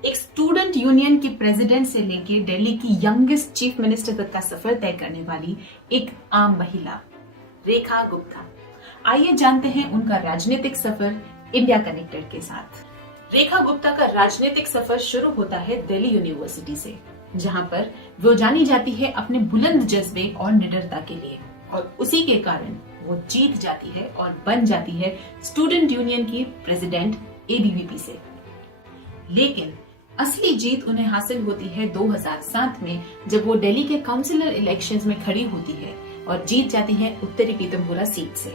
एक student union की president से लेके दिल्ली की यंगेस्ट चीफ मिनिस्टर तक का सफर तय करने वाली एक आम महिला रेखा गुप्ता। आइए जानते हैं उनका राजनीतिक सफर इंडिया कनेक्टेड के साथ। रेखा गुप्ता का राजनीतिक सफर शुरू होता है दिल्ली यूनिवर्सिटी से, जहां पर वो जानी जाती है अपने बुलंद जज्बे और निडरता के लिए, और उसी के कारण वो जीत जाती है और बन जाती है स्टूडेंट यूनियन की प्रेसिडेंट एबीवीपी से। लेकिन असली जीत उन्हें हासिल होती है 2007 में, जब वो दिल्ली के काउंसिलर इलेक्शंस में खड़ी होती है और जीत जाती है उत्तरी पीतमपुरा सीट से।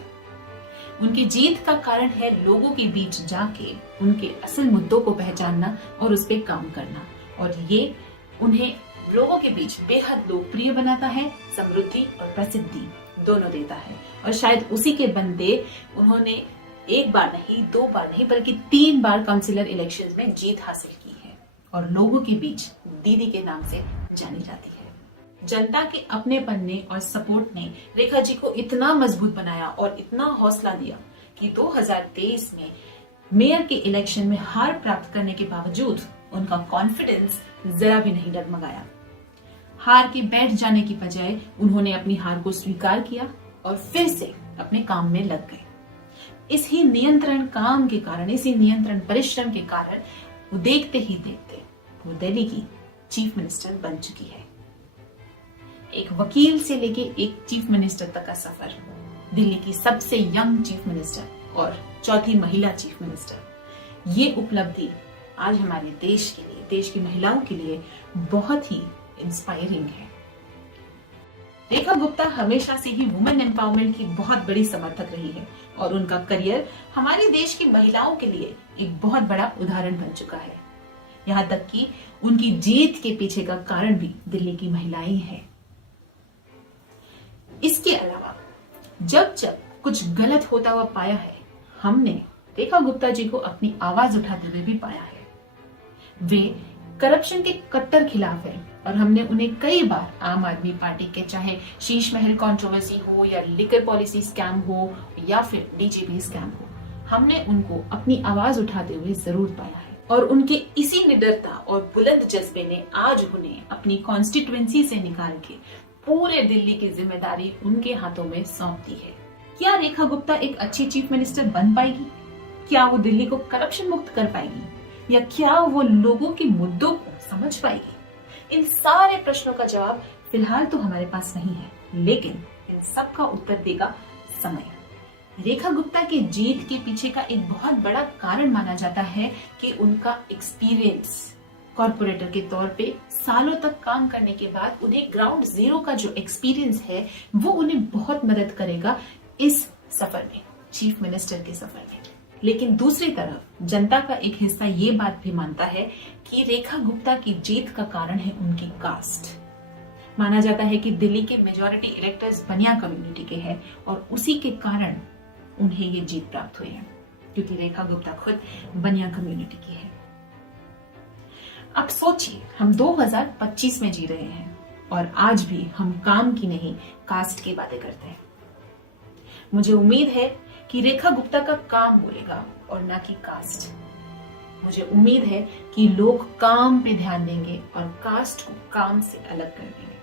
उनकी जीत का कारण है लोगों के बीच जाके उनके असल मुद्दों को पहचानना और उस पर काम करना, और ये उन्हें लोगों के बीच बेहद लोकप्रिय बनाता है, समृद्धि और प्रसिद्धि दोनों देता है। और शायद उसी के बंदे उन्होंने एक बार नहीं, दो बार नहीं, बल्कि 3 बार काउंसिलर इलेक्शंस में जीत हासिल की है और लोगों के बीच दीदी के नाम से जानी जाती है। जनता के अपनेपन ने और सपोर्ट ने रेखा जी को इतना मजबूत बनाया और इतना हौसला दिया कि 2023 में मेयर के इलेक्शन में हार प्राप्त करने के बावजूद उनका कॉन्फिडेंस जरा भी नहीं डगमगाया। हार के बैठ जाने की बजाय उन्होंने अपनी हार को स्वीकार किया और फिर से अपने काम में लग गए। इसी नियंत्रण काम के कारण, इसी नियंत्रण परिश्रम के कारण वो देखते ही देखते वो दिल्ली की चीफ मिनिस्टर बन चुकी है। एक वकील से लेके एक चीफ मिनिस्टर तक का सफर, दिल्ली की सबसे यंग चीफ मिनिस्टर और चौथी महिला चीफ मिनिस्टर, ये उपलब्धि आज हमारे देश के लिए, देश की महिलाओं के लिए बहुत ही इंस्पायरिंग है। रेखा गुप्ता हमेशा से ही वुमेन एम्पावरमेंट की बहुत बड़ी समर्थक रही है और उनका करियर हमारे देश की महिलाओं के लिए एक बहुत बड़ा उदाहरण बन चुका है। यहाँ तक कि उनकी जीत के पीछे का कारण भी दिल्ली की महिलाएं हैं। इसके अलावा जब जब कुछ गलत होता हुआ पाया है, हमने रेखा गुप्ता जी को अपनी आवाज उठाते हुए भी पाया है। वे करप्शन के कट्टर खिलाफ है और हमने उन्हें कई बार आम आदमी पार्टी के, चाहे शीश महल कंट्रोवर्सी हो या लिकर पॉलिसी स्कैम हो या फिर डीजीपी स्कैम हो, हमने उनको अपनी आवाज उठाते हुए जरूर पाया है। और उनके इसी निडरता और बुलंद जज्बे ने आज उन्हें अपनी कॉन्स्टिट्यूएंसी से निकाल के पूरे दिल्ली की जिम्मेदारी उनके हाथों में सौंप दी है। क्या रेखा गुप्ता एक अच्छी चीफ मिनिस्टर बन पाएगी? क्या वो दिल्ली को करप्शन मुक्त कर पाएगी? या क्या वो लोगों के मुद्दों को समझ पाएगी? इन सारे प्रश्नों का जवाब फिलहाल तो हमारे पास नहीं है, लेकिन इन सब का उत्तर देगा समय। रेखा गुप्ता की जीत के पीछे का एक बहुत बड़ा कारण माना जाता है कि उनका एक्सपीरियंस, कॉर्पोरेटर के तौर पे सालों तक काम करने के बाद उन्हें ग्राउंड जीरो का जो एक्सपीरियंस है वो उन्हें बहुत मदद करेगा इस सफर में, चीफ मिनिस्टर के सफर में। लेकिन दूसरी तरफ जनता का एक हिस्सा ये बात भी मानता है कि रेखा गुप्ता की जीत का कारण है उनकी कास्ट। माना जाता है कि दिल्ली के मेजॉरिटी इलेक्टर्स बनिया कम्युनिटी के हैं और उसी के कारण उन्हें ये जीत प्राप्त हुई है, क्योंकि रेखा गुप्ता खुद बनिया कम्युनिटी की है। अब सोचिए, हम 2025 में जी रहे हैं और आज भी हम काम की नहीं, कास्ट की बातें करते हैं। मुझे उम्मीद है कि रेखा गुप्ता का काम बोलेगा और ना कि कास्ट। मुझे उम्मीद है कि लोग काम पे ध्यान देंगे और कास्ट को काम से अलग कर देंगे।